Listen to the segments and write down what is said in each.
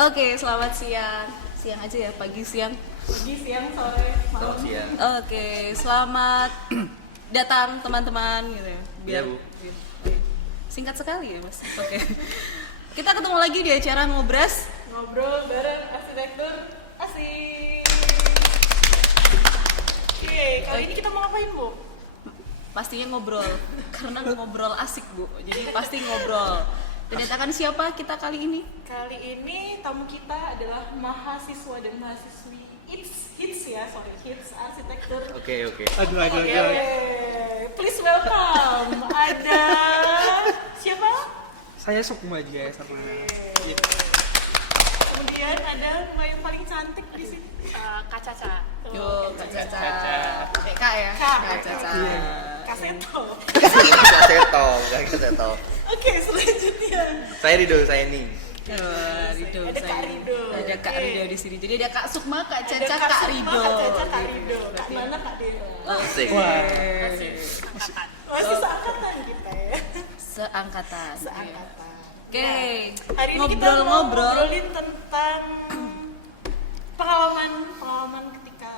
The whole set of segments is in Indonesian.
Oke, selamat siang. Siang aja ya, pagi, siang. Pagi, siang, sore, malam. Selamat siang. Oke, selamat datang teman-teman gitu ya. Iya, Bu. Oke. Singkat sekali ya, Mas. Oke. Kita ketemu lagi di acara Ngobras. Ngobrol bareng arsitektur asik. Oke, kali ini kita mau ngapain, Bu? Pastinya ngobrol, karena ngobrol asik, Bu. Jadi pasti ngobrol. Dan datangkan siapa kita kali ini? Kali ini tamu kita adalah mahasiswa dan mahasiswi hits arsitektur. Oke. Oke, please welcome. Ada siapa? Saya Sukma juga ya sama Kemudian ada mbak yang paling cantik di sini. Kak Caca. Yo, Kak Caca. DK ya? Kak. Kak Caca. Kaseto. Kaseto. Oke, selanjutnya. Saya Rido, saya nih. Rido, Ada Kak saya. Rido. Ada Kak Oke. Rido di sini. Jadi ada Kak Sukma, Kak Ada Caca, Kak Sukma, Rido. Kak Caca, Kak Rido. Kak mana Kak Deno? Asik. Angkatan. Masih seangkatan kita ya. Seangkatan. Seangkatan. Oke. Hari ini kita mau Ngobrol-ngobrol. ngobrolin tentang pengalaman ketika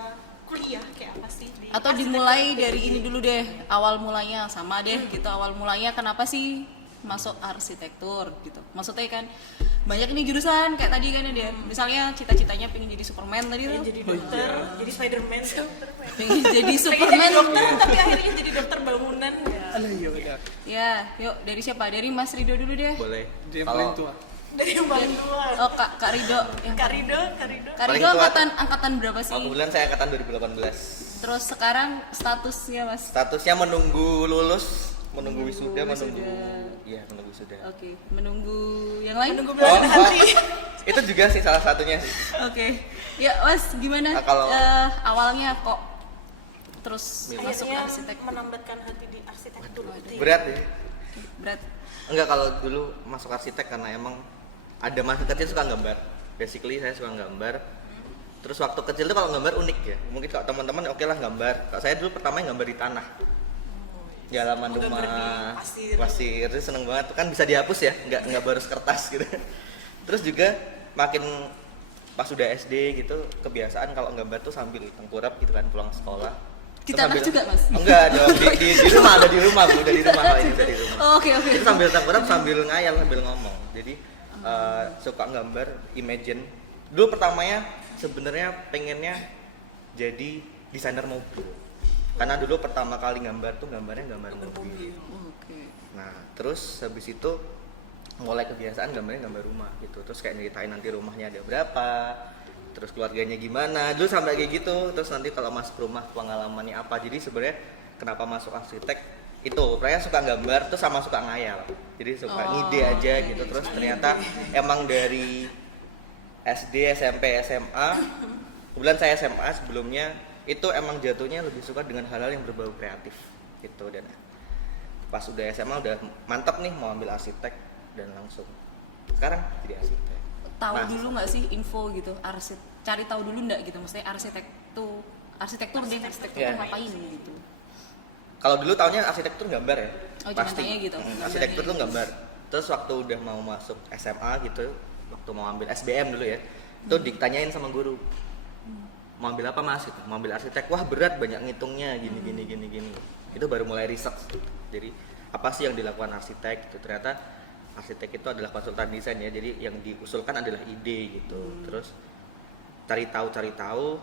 kuliah kayak apa sih di Atau dimulai dari ini dulu deh, awal mulanya sama deh gitu. Awal mulanya kenapa sih masuk arsitektur gitu? Maksudnya kan banyak nih jurusan kayak tadi kan dia. Misalnya cita-citanya pengen jadi Superman tadi pengen tuh. jadi dokter, jadi Spiderman, Pengen jadi pengen Superman. jadi dokter tapi akhirnya jadi dokter bangunan ya. Alah iya benar. Ya, yuk dari siapa? Dari Mas Rido dulu deh. Boleh. Dia yang paling Kalau tua. Dari yang paling tua. Oh, Kak Rido. Yang Kak Rido. Kak Paling Rido tua. angkatan berapa sih? kebetulan saya angkatan 2018. Terus sekarang statusnya Mas? Statusnya menunggu lulus, menunggu wisuda, wisuda. menunggu wisuda. Oke, menunggu yang lain? Menunggu belasan hati. Itu juga sih salah satunya sih. Oke. Ya, Mas, gimana Nah, kalau- awalnya kok terus masuk Akhirnya arsitek? menambatkan hati di arsitektur itu. Berat ya. Berat. Enggak, kalau dulu masuk arsitek karena emang ada masa kecil suka gambar. Basically saya suka gambar. Terus waktu kecil tuh kalau gambar unik ya. Mungkin kalau teman-teman oke lah gambar. Kalau saya dulu pertama gambar di tanah. Di halaman Oh, gambar rumah di pasir. pasir itu seneng banget tuh, kan bisa dihapus ya, nggak baru kertas gitu. Terus juga makin pas udah SD gitu kebiasaan kalau gambar tuh sambil tengkurap gitu kan pulang sekolah. Di Terus tanah sambil- juga, Mas? Enggak dong, di rumah, ada di rumah Bu, udah di rumah kalau ini udah di rumah. Oh, oke. Itu sambil tengkurap sambil ngayal sambil ngomong. Jadi suka gambar, imagine. Dulu pertamanya sebenarnya pengennya jadi desainer mobil. Karena dulu pertama kali gambar tuh gambarnya gambar mobil. Oke. Nah, terus habis itu mulai kebiasaan gambarnya gambar rumah gitu. Terus kayak nyeritain nanti rumahnya ada berapa, terus keluarganya gimana. Dulu sampai kayak gitu. Terus nanti kalau masuk rumah pengalamannya apa. Jadi sebenarnya kenapa masuk arsitek itu, saya suka gambar terus sama suka ngayal. Jadi suka ngide aja gitu. Terus ternyata emang dari SD, SMP, SMA. Kebetulan saya SMA sebelumnya itu emang jatuhnya lebih suka dengan hal-hal yang berbau kreatif gitu, dan pas udah SMA udah mantap nih mau ambil arsitek dan langsung sekarang jadi arsitek. Tahu Nah, dulu nggak sih info gitu cari tahu dulu nggak gitu, maksudnya arsitektur Iya. ngapain gitu? kalau dulu tahunnya arsitektur gambar ya, Oh, pasti. contohnya gitu, Arsitektur tuh gambarnya. gambar. Terus waktu udah mau masuk SMA gitu, waktu mau ambil SBM dulu ya, itu ditanyain sama guru, mau ambil apa Mas gitu, mau ambil arsitek, wah berat banyak ngitungnya gini. Itu baru mulai research. Jadi apa sih yang dilakukan arsitek gitu, ternyata arsitek itu adalah konsultan desain ya, jadi yang diusulkan adalah ide gitu. Terus cari tahu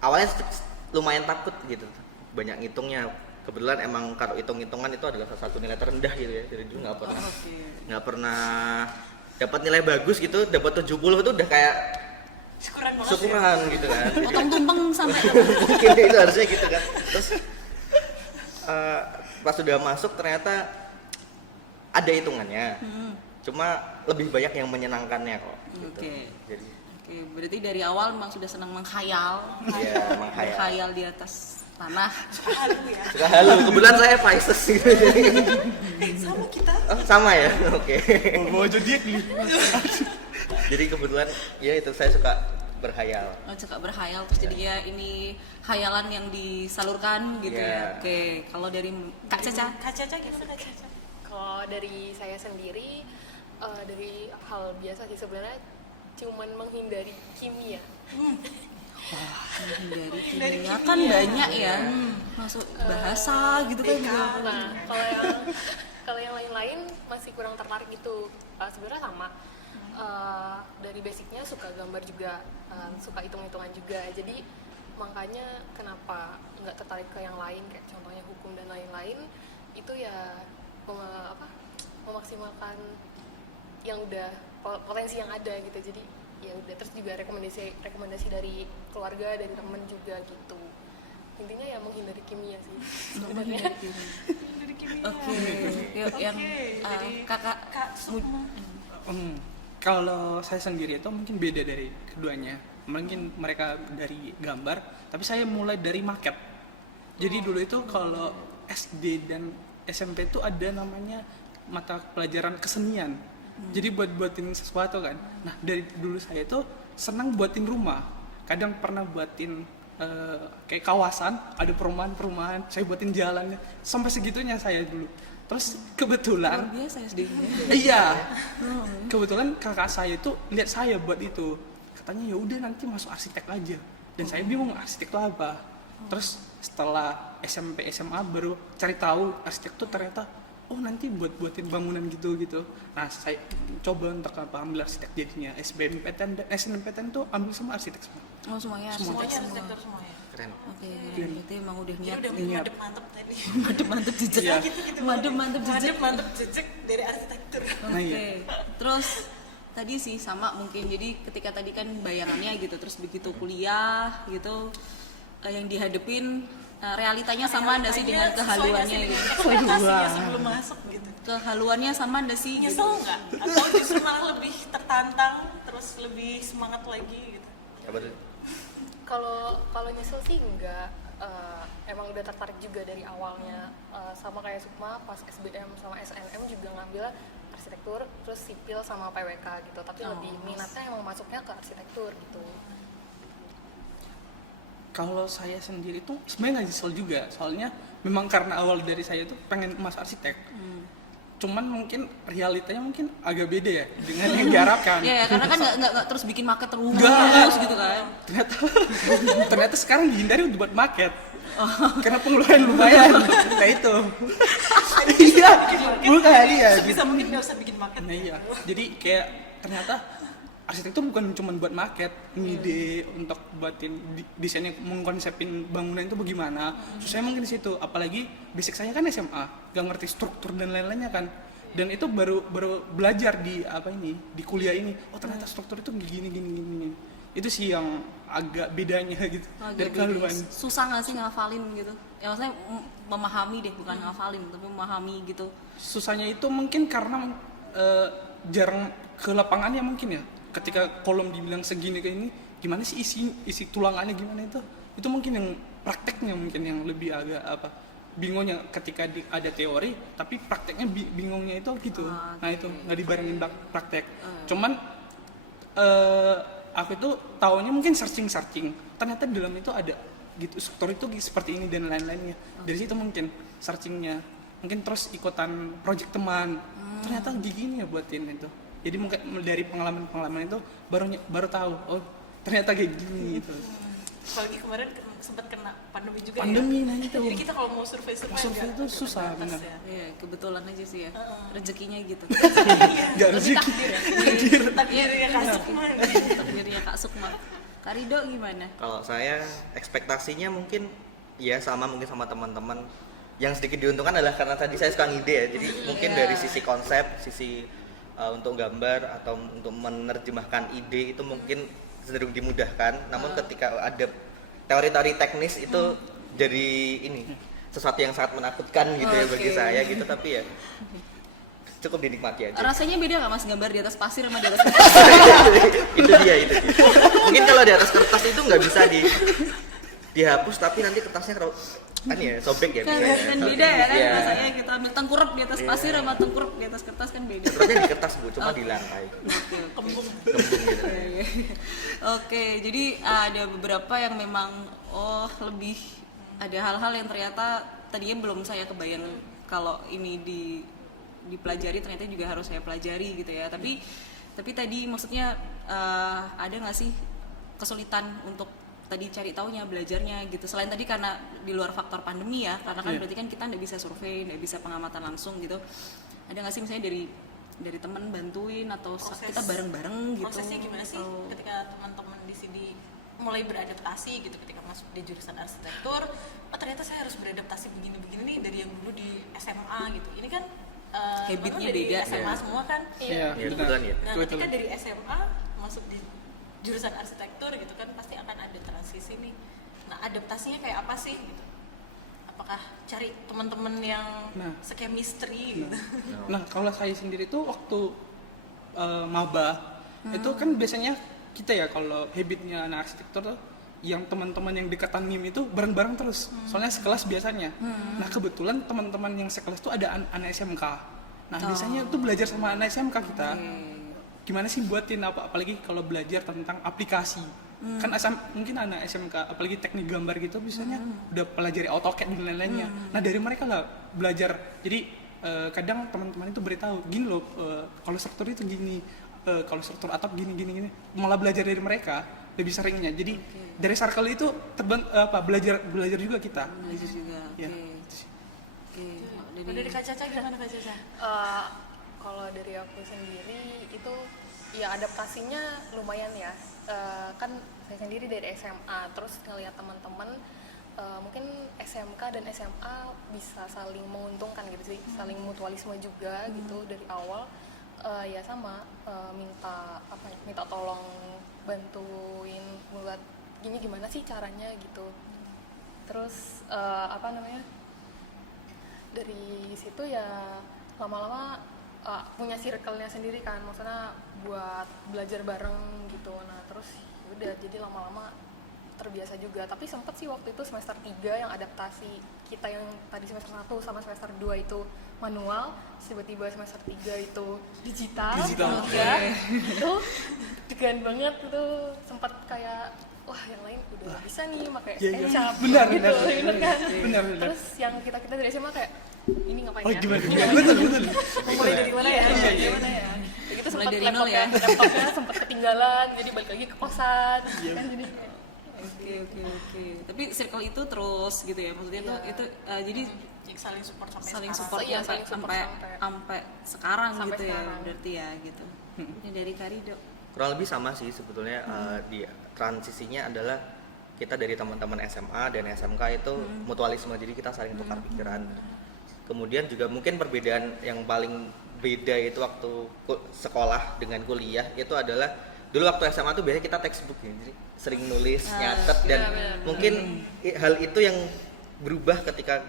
awalnya lumayan takut gitu, banyak ngitungnya. Kebetulan emang kalau hitung-hitungan itu adalah salah satu nilai terendah gitu ya, jadi dulu nggak pernah dapat nilai bagus gitu, dapat 70 itu udah kayak syukuran gitu kan. Jadi, Potong tumpeng sampai mungkin itu harusnya gitu kan. Terus pas sudah masuk ternyata ada hitungannya, cuma lebih banyak yang menyenangkannya kok gitu. Oke. Jadi Oke, berarti dari awal memang sudah senang menghayal. ya menghayal. Berkhayal di atas tanah. Suka halu, kebetulan saya Pisces gitu. Sama kita. Oh, sama ya, oke. Mau zodiak nih. Jadi kebetulan ya itu saya suka berkhayal. Oh, suka berkhayal terus jadinya ini khayalan yang disalurkan gitu ya. Iya. Oke, kalau dari Kak Caca? Kak Caca gimana Kak Caca? Kalau dari saya sendiri dari hal biasa sih sebenarnya, cuman menghindari kimia. Dari kimia kan banyak ya, masuk bahasa gitu kan juga. Nah, kalau yang lain-lain masih kurang tertarik gitu. Sebenarnya sama. Dari basicnya suka gambar juga, suka hitung-hitungan juga. Jadi makanya kenapa nggak tertarik ke yang lain kayak contohnya hukum dan lain-lain itu ya memaksimalkan yang udah potensi yang ada gitu. Jadi ya udah, terus juga rekomendasi dari keluarga, dari temen juga gitu. Intinya ya menghindari kimia sih sebenarnya. Dari kimia. Oke, yuk yang jadi kakak Kak Sukma. Kalau saya sendiri itu mungkin beda dari keduanya. Mungkin mereka dari gambar, tapi saya mulai dari market. Jadi dulu itu kalau SD dan SMP itu ada namanya mata pelajaran kesenian. Jadi buatin sesuatu kan. Nah dari dulu saya itu senang buatin rumah. Kadang pernah buatin kayak kawasan, ada perumahan-perumahan, saya buatin jalannya. Sampai segitunya saya dulu. Terus kebetulan luar biasa ya sedih. iya, kebetulan kakak saya itu lihat saya buat itu, katanya ya udah nanti masuk arsitek aja. Dan saya bingung arsitek itu apa. Terus setelah SMP SMA baru cari tahu arsitek itu ternyata nanti buatin bangunan gitu. Nah saya coba untuk ambil arsitek jadinya SBMPTN dan SNMPTN tuh ambil semua arsitek semua. Oh semuanya Semuanya semua. arsitektur semuanya. Keren. Oke, berarti emang udah Jadi niat udah nih. mantep tadi. Mantep jejak. Iya. Mantep jejak. Mantep jejak dari arsitektur. Oke. Nah, iya. Terus tadi sih sama mungkin, jadi ketika tadi kan bayangannya gitu, terus begitu kuliah gitu yang dihadepin realitanya sama nggak sih dengan kehaluannya gitu? Ekspektasinya sebelum masuk gitu. Kehaluannya sama nggak sih? Nyesel nggak? Atau justru malah lebih tertantang, terus lebih semangat lagi gitu? Apa tuh? Kalau nyesel sih enggak, emang udah tertarik juga dari awalnya. Sama kayak Sukma pas SBM sama SNM juga ngambil arsitektur, terus sipil sama PWK gitu. Tapi lebih minatnya emang masuknya ke arsitektur gitu. Kalau saya sendiri tuh sebenarnya nggak nyesel juga, soalnya memang karena awal dari saya tuh pengen masuk arsitek. Cuman mungkin realitanya mungkin agak beda ya dengan yang diharapkan. Ya, karena kan nggak terus bikin market rumah Nggak. terus gitu kan? Ternyata sekarang dihindari untuk buat market. Karena pengeluaran lumayan. Nah itu. Iya, bukan iya. Bisa mungkin nggak usah bikin market. Nah iya. Jadi kayak ternyata arsitektur bukan cuma buat market, ngide untuk buatin desainnya, mengkonsepin bangunan itu bagaimana. Susahnya mungkin di situ, apalagi basic saya kan SMA, gak ngerti struktur dan lain-lainnya kan. Dan itu baru belajar di di kuliah ini. Oh ternyata struktur itu gini. Itu sih yang agak bedanya gitu dari kehaluan. Susah nggak sih ngafalin gitu? Ya maksudnya memahami deh, bukan ngafalin, tapi memahami gitu. Susahnya itu mungkin karena jarang ke lapangannya mungkin ya. Ketika kolom dibilang segini kayak ini, gimana sih isi tulangannya gimana itu mungkin yang prakteknya mungkin yang lebih agak bingungnya ketika ada teori tapi prakteknya bingungnya itu gitu. Nah itu nggak dibarengin praktek. Cuman aku itu taunya mungkin searching ternyata di dalam itu ada gitu, struktur itu seperti ini dan lain-lainnya. Dari situ mungkin searchingnya, mungkin terus ikutan project teman, ternyata gini ya buatin itu. Jadi mungkin dari pengalaman itu baru tahu, oh ternyata kayak gini gitu. Apalagi kemarin sempat kena pandemi juga Pandemi, ya. nah itu. Jadi kita kalau mau survei Survei itu susah, benar. ya. Iya, kebetulan aja sih ya. Rezekinya gitu. Gak rezeki. Takdirnya Kak Sukma. Takdirnya Kak Sukma. Kak Rido gimana? Kalau saya ekspektasinya mungkin ya sama teman-teman. Yang sedikit diuntungkan adalah karena tadi saya suka ngide ya. Jadi mungkin dari sisi konsep, sisi untuk gambar atau untuk menerjemahkan ide itu mungkin cenderung dimudahkan. Namun ketika ada teori-teori teknis itu jadi ini sesuatu yang sangat menakutkan gitu ya bagi saya gitu, tapi ya cukup dinikmati aja. Rasanya beda nggak mas gambar di atas pasir sama di atas kertas? itu dia. Mungkin kalau di atas kertas itu nggak bisa dihapus, tapi nanti kertasnya kan ya sobek ya kan, misalnya. kan beda ya kan Iya. rasanya kita ambil tengkurap di atas pasir sama tengkurap di atas kertas kan beda. Sebenarnya di kertas Bu, cuma di lantai. Kembung. Kembung gitu. Oke, jadi ada beberapa yang memang lebih ada hal-hal yang ternyata tadinya belum saya kebayang kalau ini dipelajari, ternyata juga harus saya pelajari gitu ya. Tapi Tapi tadi maksudnya ada nggak sih kesulitan untuk tadi cari taunya, belajarnya gitu. Selain tadi karena di luar faktor pandemi ya, karena kan berarti kan kita nggak bisa survei, nggak bisa pengamatan langsung gitu. Ada nggak sih misalnya dari teman bantuin atau kita bareng-bareng gitu? Prosesnya gimana sih ketika teman-teman di sini mulai beradaptasi gitu ketika masuk di jurusan arsitektur? Oh ternyata saya harus beradaptasi begini-begini nih dari yang dulu di SMA gitu. Ini kan habitnya dari beda. SMA semua kan. Iya, Ya, benar. kebetulan ya. Nah, Betul. ketika dari SMA masuk di jurusan arsitektur gitu kan pasti akan ada transisi nih. Nah, adaptasinya kayak apa sih gitu? Apakah cari teman-teman yang Nah. sekemistri gitu? Nah, kalau saya sendiri tuh waktu maba itu kan biasanya kita ya kalau habitnya anak arsitektur tuh yang teman-teman yang dekatan NIM itu bareng-bareng terus. Soalnya sekelas biasanya. Nah, kebetulan teman-teman yang sekelas tuh ada anak SMK. Nah, biasanya tuh belajar sama anak SMK kita. Gimana sih buatin apa, apalagi kalau belajar tentang aplikasi. Kan mungkin anak SMK apalagi teknik gambar gitu biasanya udah pelajari AutoCAD dan lain-lainnya. Nah, dari mereka lah belajar. Jadi kadang teman-teman itu beritahu gini loh, kalau struktur itu gini, kalau struktur atap gini. Malah belajar dari mereka lebih seringnya. Jadi dari circle itu belajar juga kita. Belajar juga. Oke. Ya. Kalau dari Kak Caca gimana Kak Caca? Kalau dari aku sendiri itu ya adaptasinya lumayan ya. Kan saya sendiri dari SMA, terus ngeliat teman-teman mungkin SMK dan SMA bisa saling menguntungkan gitu sih, saling mutualisme juga gitu dari awal. Ya sama minta tolong bantuin buat gimana sih caranya gitu. Terus dari situ ya lama-lama punya circle-nya sendiri kan, maksudnya buat belajar bareng gitu. Nah terus udah jadi lama-lama terbiasa juga. Tapi sempet sih waktu itu semester 3 yang adaptasi, kita yang tadi semester 1 sama semester 2 itu manual, tiba-tiba semester 3 itu digital. Ya, itu degan banget itu, sempat kayak wah yang lain udah bisa nih pakai SketchUp Benar, gitu, bener kan? Benar. Terus yang kita dari SMA kayak ini ngapain Oh, ya? gimana? Betul. Mulai dari mana ya? Gimana ya? Begitu Mulai sempat dari nol ya. laptopnya sempat ketinggalan, jadi balik lagi ke kosan, kan jadi kayak, Oke. Tapi circle itu terus gitu ya. Maksudnya tuh Iya. itu jadi Yang saling support sampai saling sekarang. support Iya, sampai saling support sampai sekarang Sampai gitu ya. sekarang. Berarti ya gitu. Ini dari Karido. Kurang lebih sama sih sebetulnya. Di transisinya adalah kita dari teman-teman SMA dan SMK itu mutualisme, jadi kita saling tukar pikiran. Kemudian juga mungkin perbedaan yang paling beda itu waktu sekolah dengan kuliah itu adalah dulu waktu SMA tuh biasanya kita textbook ya, jadi sering nulis, nyatet, dan mungkin hal itu yang berubah ketika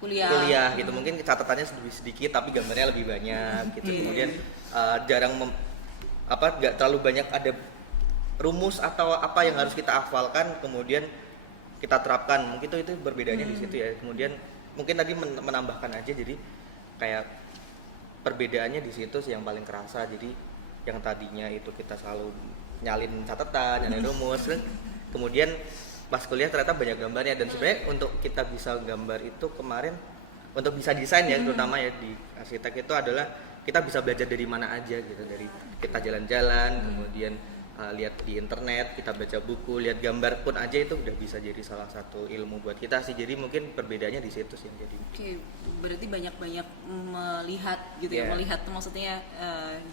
kuliah gitu. Mungkin catatannya lebih sedikit tapi gambarnya lebih banyak gitu. Kemudian jarang nggak terlalu banyak ada rumus atau apa yang harus kita hafalkan kemudian kita terapkan. Mungkin itu perbedaannya di situ ya. Kemudian mungkin tadi menambahkan aja, jadi kayak perbedaannya di situ sih yang paling kerasa. Jadi yang tadinya itu kita selalu nyalin catatan, nyalin rumus, kemudian pas kuliah ternyata banyak gambarnya. Dan sebenarnya untuk kita bisa gambar itu kemarin untuk bisa desain ya, terutama ya di arsitek itu adalah kita bisa belajar dari mana aja gitu, dari kita jalan-jalan, kemudian lihat di internet, kita baca buku, lihat gambar pun aja itu udah bisa jadi salah satu ilmu buat kita sih. Jadi mungkin perbedaannya di situ sih yang jadi. Oke, berarti banyak-banyak melihat gitu ya, melihat tuh maksudnya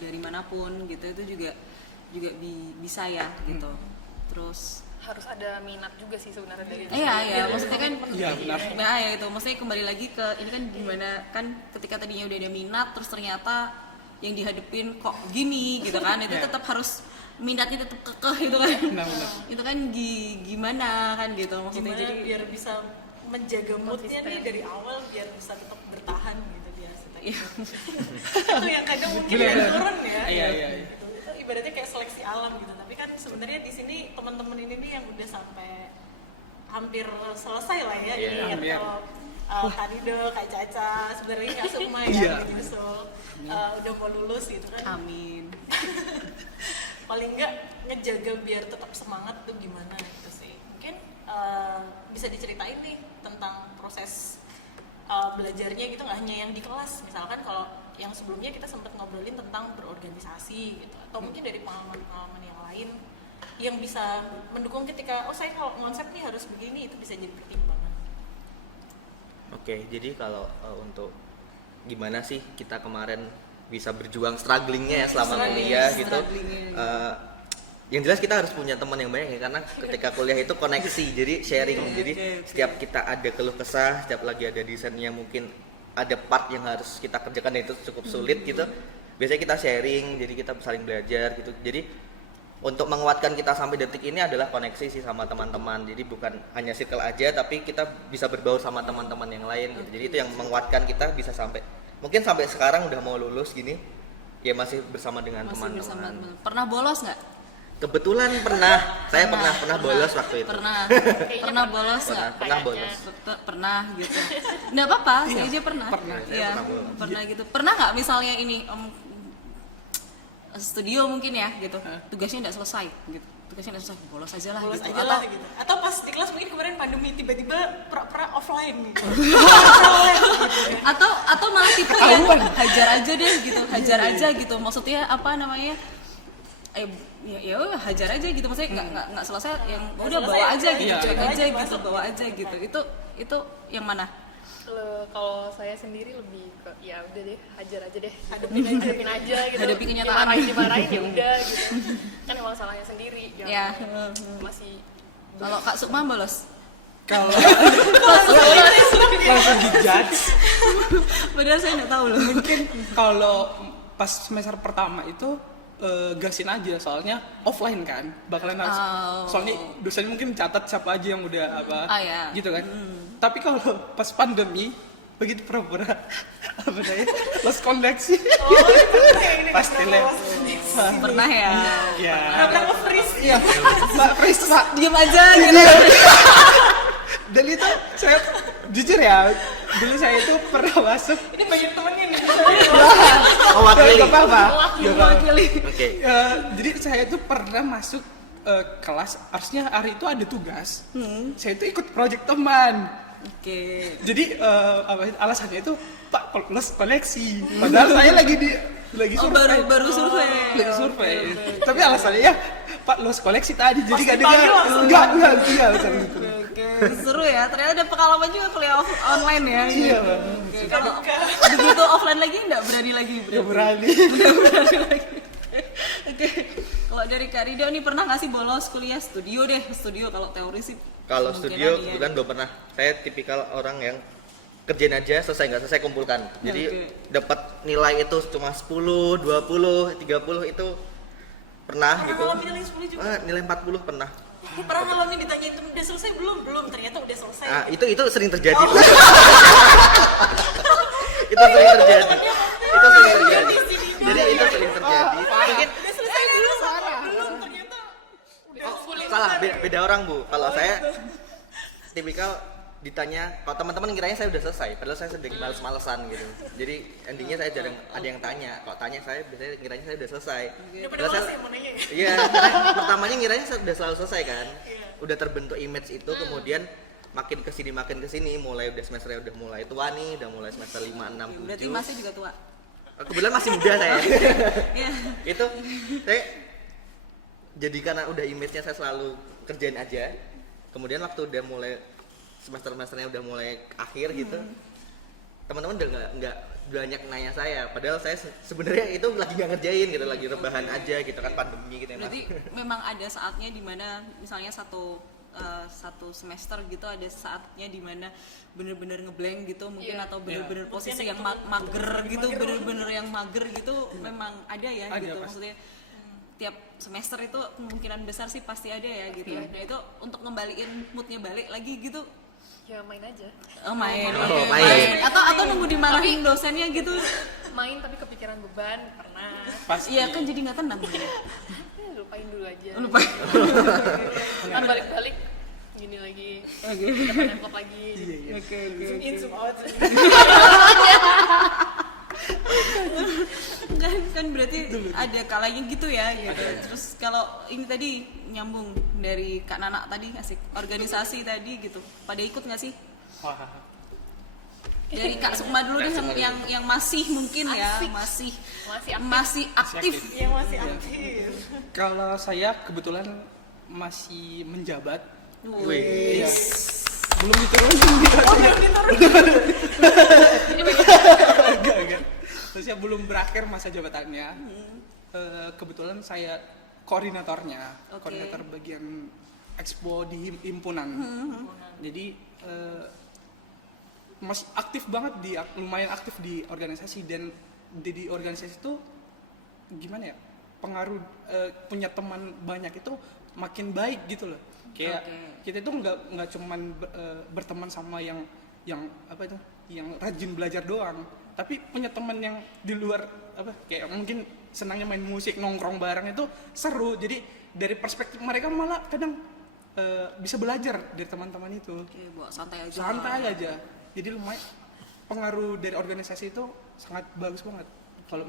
dari manapun gitu, itu juga bisa ya gitu. Terus harus ada minat juga sih sebenarnya dari iya, maksudnya kan Iya, benar. nah ya itu maksudnya kembali lagi ke ini kan gimana kan ketika tadinya udah ada minat terus ternyata yang dihadepin kok gini gitu kan, itu tetap harus minatnya tetap kekeh gitu kan. Benar. Itu kan gimana kan gitu maksudnya. Gimana Jadi biar bisa menjaga moodnya nih dari awal biar bisa tetap bertahan gitu di arsitektur. Itu yang kadang mungkin yang turun ya. Iya. Gitu. Itu ibaratnya kayak seleksi alam gitu. Tapi kan sebenarnya di sini teman-teman ini nih yang udah sampai hampir selesai lah ya. Iya, Ini hampir. atau Karido, Kak Caca sebenarnya nggak semua ya Iya. menyusul udah mau lulus gitu kan. amin. Paling nggak ngejaga biar tetap semangat tuh gimana gitu sih. Mungkin bisa diceritain nih tentang proses belajarnya gitu, nggak hanya yang di kelas. Misalkan kalau yang sebelumnya kita sempat ngobrolin tentang berorganisasi gitu, atau mungkin dari pengalaman-pengalaman yang lain yang bisa mendukung ketika saya kalau konsep nih harus begini, itu bisa jadi pertimbangan. Oke, jadi kalau untuk gimana sih kita kemarin bisa berjuang strugglingnya ya selama kuliah gitu. Yang jelas kita harus punya teman yang banyak ya, karena ketika kuliah itu koneksi, jadi sharing. Jadi setiap kita ada keluh kesah, setiap lagi ada desainnya mungkin ada part yang harus kita kerjakan dan itu cukup sulit gitu. Biasanya kita sharing, jadi kita saling belajar gitu. Jadi untuk menguatkan kita sampai detik ini adalah koneksi sih sama teman-teman. Jadi bukan hanya circle aja, tapi kita bisa berbaur sama teman-teman yang lain gitu. Jadi itu yang menguatkan kita bisa sampai mungkin sampai sekarang udah mau lulus gini ya masih bersama dengan teman-teman. Pernah bolos nggak? Kebetulan saya pernah bolos waktu itu. Pernah bolos nggak? Pernah bolos. Pernah gitu. Nggak apa-apa, saya aja pernah. Iya, pernah gitu. Pernah nggak misalnya ini studio mungkin ya gitu, tugasnya nggak selesai gitu, bolos aja lah gitu. Atau pas di kelas mungkin kemarin pandemi tiba-tiba pura-pura offline gitu. atau malah tipe yang hajar aja deh gitu, hajar aja gitu, maksudnya apa namanya, ya udah hajar aja gitu, maksudnya nggak selesai, yang udah bawa aja gitu, cuek aja gitu, bawa aja gitu. Itu yang mana? Kalau saya sendiri lebih ke ya udah deh, hajar aja deh, hadapin aja gitu, Hadapi kenyataan. dimarahin ya udah gitu, kan emang salahnya sendiri Ya. masih. Kalau Kak Sukma bolos? Kalau langsung dijudge. Padahal saya nggak tahu loh. Mungkin kalau pas semester pertama itu gasin aja, soalnya offline kan, bakalan harus soalnya dosen mungkin catat siapa aja yang udah apa Ya. gitu kan. Tapi kalau pas pandemi begitu pura-pura apa namanya lost koneksi, pasti Pernah ya? ya Pernah nge-freeze. iya Mbak Fris Pak, Diam aja gitu. dan itu saya jujur ya, dulu saya itu pernah masuk Ini banyak temennya nih. Mewakili. Gak apa-apa. Oke. Jadi saya itu pernah masuk kelas, harusnya hari itu ada tugas. Saya itu ikut project teman. Oke. Jadi alasannya itu Pak lost koneksi. Padahal saya lagi survei. baru survei. Lagi survei. Tapi alasannya ya Pak lost koneksi tadi, jadi nggak dengar. Enggak, iya betul. Oke, seru ya. Ternyata ada pengalaman juga kuliah online ya. Iya, Bang. Oke, kalau begitu offline lagi nggak berani lagi Nggak berani. Oke, kalau dari Kak Rida nih pernah nggak sih bolos kuliah studio kalau teori sih? Kalau kemungkinan studio iya. kebetulan belum pernah. Saya tipikal orang yang kerjain aja, selesai nggak selesai kumpulkan. Jadi dapat nilai itu cuma 10, 20, 30 itu pernah gitu. Ngalamin nilai 10 juga. Nilai 40 pernah. Pernah ngalamin ditanyain temen udah selesai belum? Ternyata udah selesai. Itu sering terjadi. Itu sering terjadi. Jadi itu sering terjadi. Mungkin Udah selesai belum? Ternyata udah salah beda orang Bu. Kalau saya tipikal ditanya, kalau teman-teman ngiranya saya udah selesai, padahal saya sedang males-malesan gitu. Jadi endingnya saya jarang ada yang tanya. Kalau tanya saya biasanya ngiranya saya udah selesai. Udah pada Padahal males saya- ya mau nanya ya? Iya, karena pertamanya ngiranya saya udah selalu selesai kan. Udah terbentuk image itu, kemudian makin kesini mulai udah semesternya udah mulai tua nih, udah mulai semester 5, 6, 7. Berarti masih juga tua. Kebetulan masih muda saya. Iya. Itu saya jadi karena udah image-nya saya selalu kerjain aja. Kemudian waktu udah mulai semester-semesternya udah mulai akhir gitu, teman-teman udah nggak banyak nanya saya, padahal saya sebenarnya itu lagi nggak ngerjain gitu, lagi rebahan aja gitu kan, pandemi gitu ya. Berarti memang ada saatnya dimana misalnya satu semester gitu, ada saatnya dimana bener-bener ngeblank gitu mungkin, atau bener-bener posisi yang mager gitu, bener-bener yang mager gitu, memang ada ya Ada, gitu. pasti. Maksudnya tiap semester itu kemungkinan besar sih pasti ada ya gitu. Nah itu untuk ngembaliin moodnya balik lagi gitu. Ya main aja, Main. Main. Atau nunggu dimarahin dosennya gitu. main tapi kepikiran beban pernah. Pasti. Iya kan, jadi nggak tenang. Lupain dulu aja. Lupain. Kan balik-balik gini lagi, dapat nempel lagi. Oke. Zoom in, zoom out. kan berarti ada kalanya gitu ya gitu. Terus kalau ini tadi nyambung dari Kak Nana tadi, asik organisasi tadi gitu, pada ikut nggak sih? Wah. Dari Kak Sukma dulu deh yang masih mungkin ya masih aktif. Yang masih aktif. Kalau saya kebetulan masih menjabat. Wih. Iya. Belum diturunin gitu. Enggak. Terusnya belum berakhir masa jabatannya. Kebetulan saya koordinatornya, koordinator bagian expo di himpunan. Jadi masih aktif banget lumayan aktif di organisasi, dan di organisasi itu gimana ya, pengaruh punya teman banyak itu makin baik gitu loh. Kayak kita itu nggak cuman berteman sama yang apa itu, yang rajin belajar doang, tapi punya teman yang di luar apa, kayak mungkin senangnya main musik, nongkrong bareng, itu seru. Jadi dari perspektif mereka malah kadang bisa belajar dari teman-teman itu. Oke, buat santai aja. Santai aja. Jadi lumayan pengaruh dari organisasi itu sangat bagus banget. Kalau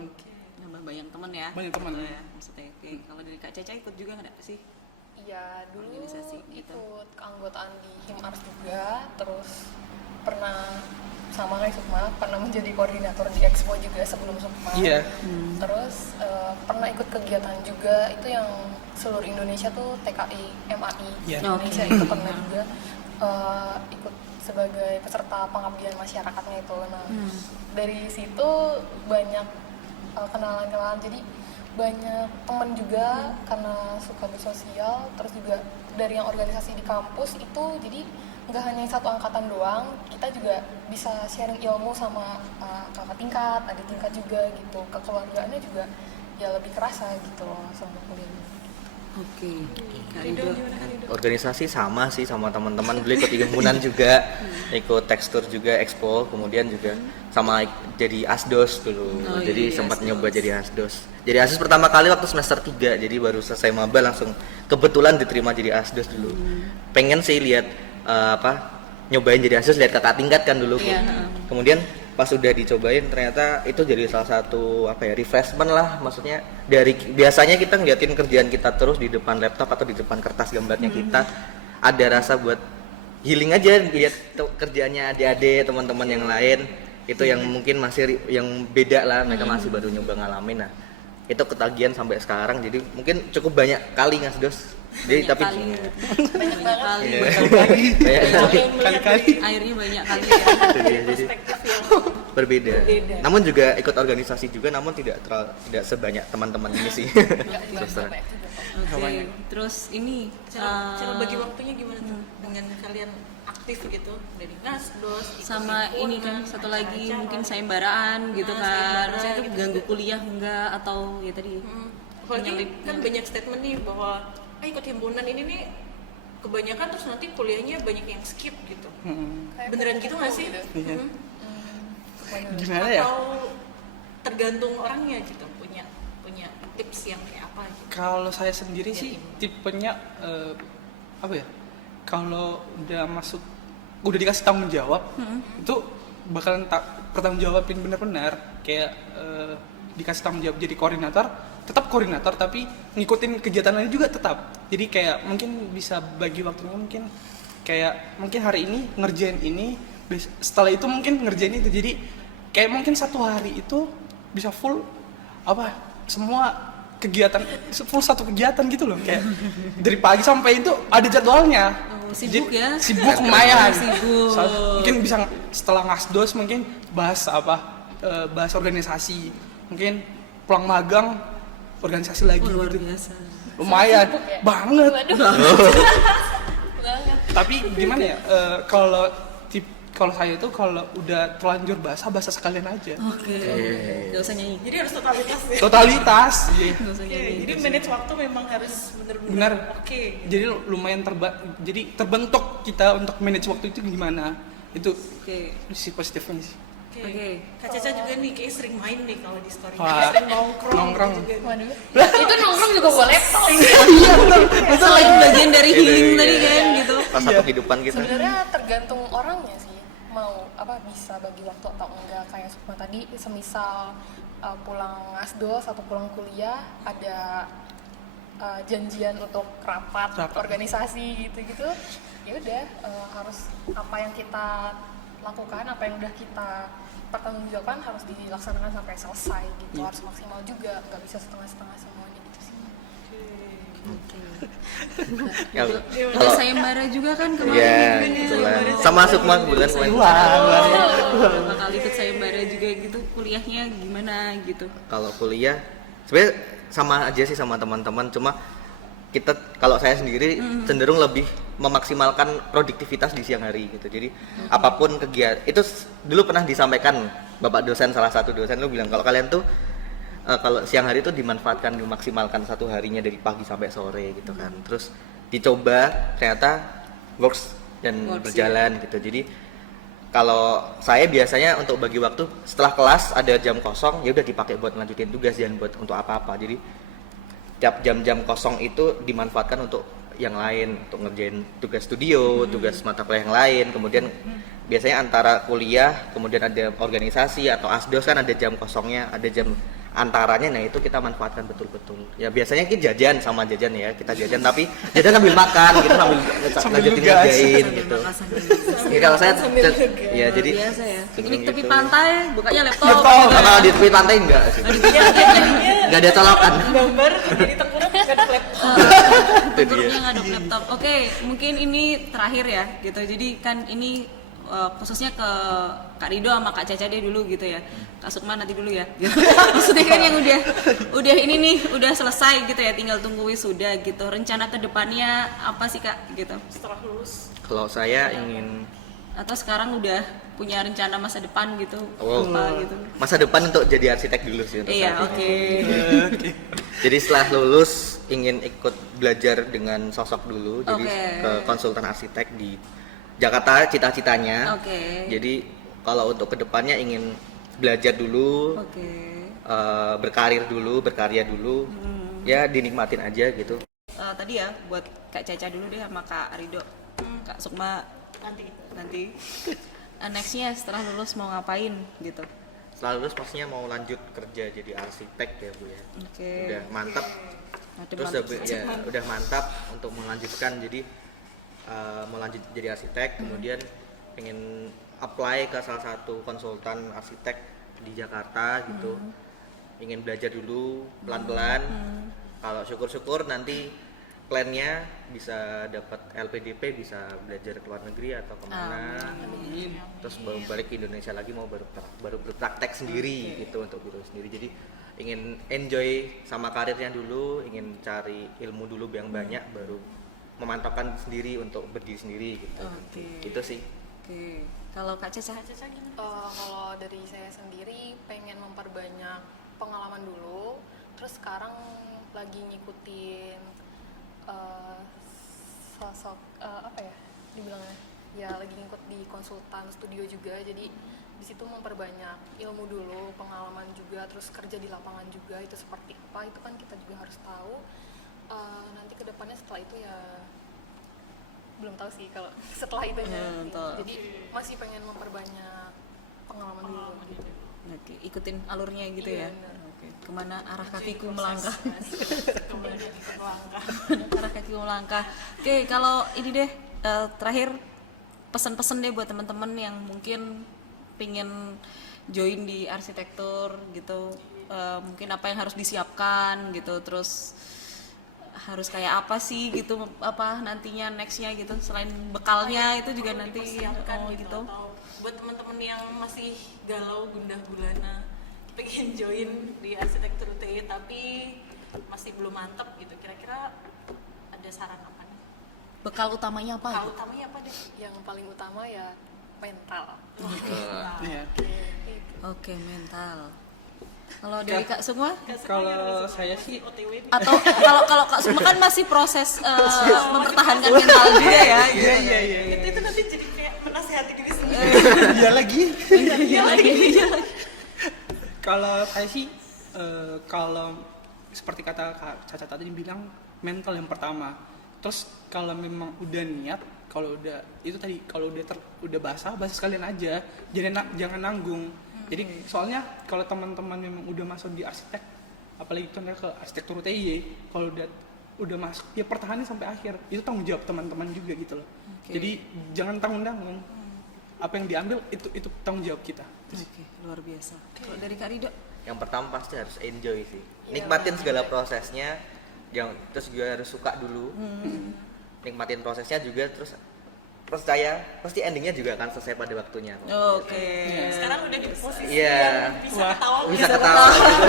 Nambah banyak teman ya. Banyak teman. Oh, ya, maksudnya. Oke. Kalau dari Kak Caca ikut juga nggak sih? Iya, dulu Organisasi gitu. ikut keanggotaan di Himars juga, terus pernah sama kayak Sukma, pernah menjadi koordinator di Expo juga sebelum Sukma. Iya. Terus pernah ikut kegiatan juga, itu yang seluruh Indonesia tuh TKI MAI Iya. Indonesia itu pernah juga ikut sebagai peserta pengabdian masyarakatnya itu. Nah, dari situ banyak kenalan-kenalan, jadi banyak teman juga karena suka bersosial. Terus juga dari yang organisasi di kampus itu, jadi nggak hanya satu angkatan doang, kita juga bisa sharing ilmu sama kakak tingkat, adik tingkat juga gitu. Kekeluargaannya juga ya lebih kerasa gitu loh sama kuliah. Oke. Kak Ridho, Ridho. gimana Kak Ridho? Organisasi sama sih sama teman-teman, beli ikut himpunan juga, ikut tekstur juga, expo, kemudian juga sama jadi asdos dulu. Oh, Jadi iya, sempat asdos. nyoba jadi asdos. Jadi asdos pertama kali waktu semester 3, jadi baru selesai maba langsung kebetulan diterima jadi asdos dulu. Pengen sih lihat nyobain jadi asdos, lihat kakak tingkat kan dulu. Iya, Kemudian pas udah dicobain ternyata itu jadi salah satu refreshment lah, maksudnya dari biasanya kita ngeliatin kerjaan kita terus di depan laptop atau di depan kertas gambarnya kita, ada rasa buat healing aja lihat kerjaannya adik-adik teman-teman yang lain itu yang mungkin masih yang beda lah, mereka masih baru nyoba ngalamin. Nah itu ketagihan sampai sekarang, jadi mungkin cukup banyak kali ngasdos. Jadi tapi Banyak kali. Iya. Banyak kali. Kali-kali. Airnya banyak kali ya. Itu dia, jadi Perspektif yang berbeda. Berbeda. Namun juga ikut organisasi juga, namun tidak sebanyak teman-teman ini sih. Terus terang. Oke. Terus ini cara bagi waktunya gimana tuh dengan kalian aktif gitu dari ngasdos ikut sama ini kan himpunan, satu lagi acara-acara. mungkin sayembaraan gitu kan. sayembara Maksudnya itu gitu ganggu juga. kuliah enggak atau ya tadi. Apalagi Menyelip. kan banyak statement nih bahwa ikut himpunan ini nih kebanyakan terus nanti kuliahnya banyak yang skip gitu. Beneran gitu nggak sih? Iya. Mhm. Gimana ya? Atau tergantung orangnya gitu, punya tips yang kayak apa gitu. Kalau saya sendiri sih tipenya apa ya? Kalau udah dikasih tanggung jawab, itu bakalan bertanggung jawabin benar-benar. Kayak dikasih tanggung jawab jadi koordinator, tetap koordinator tapi ngikutin kegiatan lain juga tetap. Jadi kayak mungkin bisa bagi waktunya, mungkin hari ini ngerjain ini, setelah itu mungkin ngerjain itu. Jadi kayak mungkin satu hari itu bisa full semua kegiatan, full satu kegiatan gitu loh, kayak dari pagi sampai itu ada jadwalnya. Oh, sibuk ya? Sibuk lumayan. Sibuk. Mungkin bisa setelah ngasdos mungkin bahas bahas organisasi, mungkin pulang magang organisasi lagi Luar gitu. biasa. Lumayan banget. Banget. Tapi gimana ya, kalau saya itu kalau udah terlanjur bahasa sekalian aja. Oke. Gak usah nyanyi. Jadi harus totalitas ya. Totalitas. Iya. Gak usah Oke, nyanyi. jadi manage waktu memang harus Benar. benar-benar oke. Jadi lumayan jadi terbentuk kita untuk manage waktu itu gimana. Itu Oke. sisi positifnya sih. Oke. Kak Caca juga nih kayak sering main nih kalau di story. Wah, Sering nongkrong. nongkrong. gitu juga. Waduh. Itu nongkrong juga bawa laptop. Selain bagian dari healing tadi kan gitu. Pas satu kehidupan kita. Sebenarnya tergantung orangnya sih, mau bisa bagi waktu atau enggak. Kayak Sukma tadi, semisal pulang ngasdos atau pulang kuliah ada janjian untuk rapat. Organisasi gitu-gitu, ya udah harus apa yang kita lakukan, apa yang udah kita pertanggungjawabkan harus dilaksanakan sampai selesai gitu. Harus maksimal juga, nggak bisa setengah-setengah semuanya gitu sih. Ya, Kalau sayembara juga kan kemarin ya, juga nih, kebetulan. sayembara Sama kebetulan kemarin. beberapa kali ikut sayembara juga gitu, kuliahnya gimana gitu. Kalau kuliah sebenarnya sama aja sih sama teman-teman, cuma kita kalau saya sendiri cenderung lebih memaksimalkan produktivitas di siang hari gitu. Jadi apapun kegiatan itu dulu pernah disampaikan Bapak dosen, salah satu dosen lu bilang kalau kalian tuh kalau siang hari itu dimanfaatkan, dimaksimalkan satu harinya dari pagi sampai sore gitu kan. Terus dicoba ternyata works dan berjalan gitu. Jadi kalau saya biasanya untuk bagi waktu setelah kelas ada jam kosong ya udah dipakai buat lanjutin tugas, jangan buat untuk apa-apa. Jadi tiap jam-jam kosong itu dimanfaatkan untuk yang lain, untuk ngerjain tugas studio, tugas mata kuliah yang lain. Kemudian biasanya antara kuliah, kemudian ada organisasi atau asdos kan ada jam kosongnya, ada jam antaranya. Nah itu kita manfaatkan betul-betul. Ya biasanya kita jajan sama jajan ya, kita jajan tapi jajan sambil makan gitu, sambil lanjutin ngerjain gitu. Ya kalau saya ya jadi Biasa ya. Piknik gitu. tepi pantai, bukanya laptop. Kalau di tepi pantai enggak sih. Enggak ada colokan. Gambar jadi tengkurap nggak ada laptop. Itu dia. Grupnya ngaduk laptop. Oke, mungkin ini terakhir ya gitu. Jadi kan ini khususnya ke Kak Rido sama Kak Caca deh dulu gitu ya. Kak Sukma nanti dulu ya. Gitu. Maksudnya kan yang udah ini nih udah selesai gitu ya, tinggal tunggu wisuda gitu. Rencana ke depannya apa sih Kak gitu? Setelah lulus Kalau saya ingin Atau sekarang udah punya rencana masa depan gitu? Oh. Apa gitu? masa depan untuk jadi arsitek dulu sih untuk Iya, saat ini. oke. Jadi setelah lulus ingin ikut belajar dengan sosok dulu, jadi Oke. ke konsultan arsitek di Jakarta cita-citanya. Oke. Jadi kalau untuk kedepannya ingin belajar dulu, Oke. berkarir dulu, berkarya dulu, ya dinikmatin aja gitu. Tadi ya buat Kak Caca dulu deh sama Kak Rido. Kak Sukma nanti. Nextnya setelah lulus mau ngapain gitu? Setelah lulus pastinya mau lanjut kerja jadi arsitek ya Bu ya. Oke. Udah mantap. Ada Terus mantap. ya, udah mantap untuk melanjutkan, jadi mau lanjut jadi arsitek, kemudian pengen apply ke salah satu konsultan arsitek di Jakarta gitu. Ingin belajar dulu pelan-pelan. Kalau syukur-syukur nanti plannya bisa dapat LPDP, bisa belajar ke luar negeri atau kemana. Terus baru balik ke Indonesia lagi mau baru berpraktek sendiri gitu untuk diri sendiri. Jadi ingin enjoy sama karirnya dulu, ingin cari ilmu dulu yang banyak, baru memantapkan sendiri untuk berdiri sendiri gitu. Oke. Gitu sih. Oke. Kalau Kak Caca? Kalau dari saya sendiri pengen memperbanyak pengalaman dulu, terus sekarang lagi ngikutin sosok apa ya dibilangnya, ya lagi ngikut di konsultan studio juga, jadi di situ memperbanyak ilmu dulu, pengalaman juga, terus kerja di lapangan juga itu seperti apa, itu kan kita juga harus tahu. Nanti kedepannya setelah itu ya belum tahu sih kalau setelah itunya. betul. Jadi masih pengen memperbanyak pengalaman dulu gitu. Oke, ikutin alurnya gitu Iya, ya. benar. Oke. Kemana arah kakiku melangkah? kembali ke melangkah. Arah kakiku melangkah. Oke, kalau ini deh terakhir pesan-pesan deh buat teman-teman yang mungkin pingin join di arsitektur gitu. Mungkin apa yang harus disiapkan gitu, terus harus kayak apa sih gitu, apa nantinya nextnya gitu, selain bekalnya itu juga nanti Dipersiapkan gitu. atau buat teman-teman yang masih galau gundah gulana pengen join di arsitektur UTY tapi masih belum mantep gitu, kira-kira ada saran apa nih? Bekal utamanya apa? Kalau gitu? utamanya apa deh? Yang paling utama ya mental. Iya. Oke, mental. Kalau dari Kak Sukma? Kalau saya sih OTW nih. Atau kalau Kak Sukma kan masih proses mempertahankan mental juga ya. Gitu. iya. Itu nanti jadi kayak menasehati diri sendiri. Iya lagi. Iya lagi. Kalau saya sih kalau seperti kata Kak Caca tadi bilang mental yang pertama. Terus kalau memang udah niat, kalau udah itu tadi kalau udah basah sekalian aja. Jangan nanggung. Jadi soalnya kalau teman-teman memang udah masuk di arsitek, apalagi contohnya ke arsitektur UTY, kalau udah masuk ya pertahanin sampai akhir. Itu tanggung jawab teman-teman juga gitu loh. Oke. Jadi jangan tanggung-tanggung. apa yang diambil itu tanggung jawab kita. Oke, luar biasa. Kalau dari Kak Rido? Yang pertama pasti harus enjoy sih, Iya, nikmatin segala prosesnya, terus juga harus suka dulu, nikmatin prosesnya juga, terus percaya pasti endingnya juga akan selesai pada waktunya. Oke. Sekarang udah di posisi Iya. yang bisa Wah. ketawa, Bisa ketawa gitu.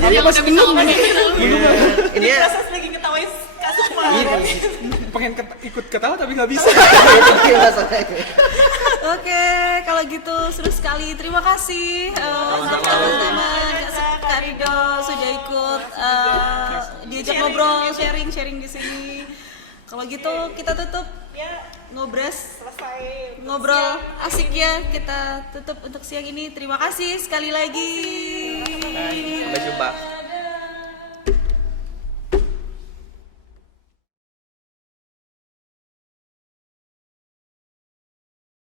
Jadi masih belum nih. Iya. Ini ya proses lagi ketawain Kak Sukma. ini. Pengen ikut ketawa tapi nggak bisa. Itu gila soalnya. Oke, kalau gitu seru sekali. Terima kasih teman-teman Kak Rido sudah ikut diajak ngobrol, sharing di sini. Kalau gitu kita tutup Ya, selesai ngobrol asik ya, kita tutup untuk siang ini. Terima kasih sekali lagi. Sampai jumpa.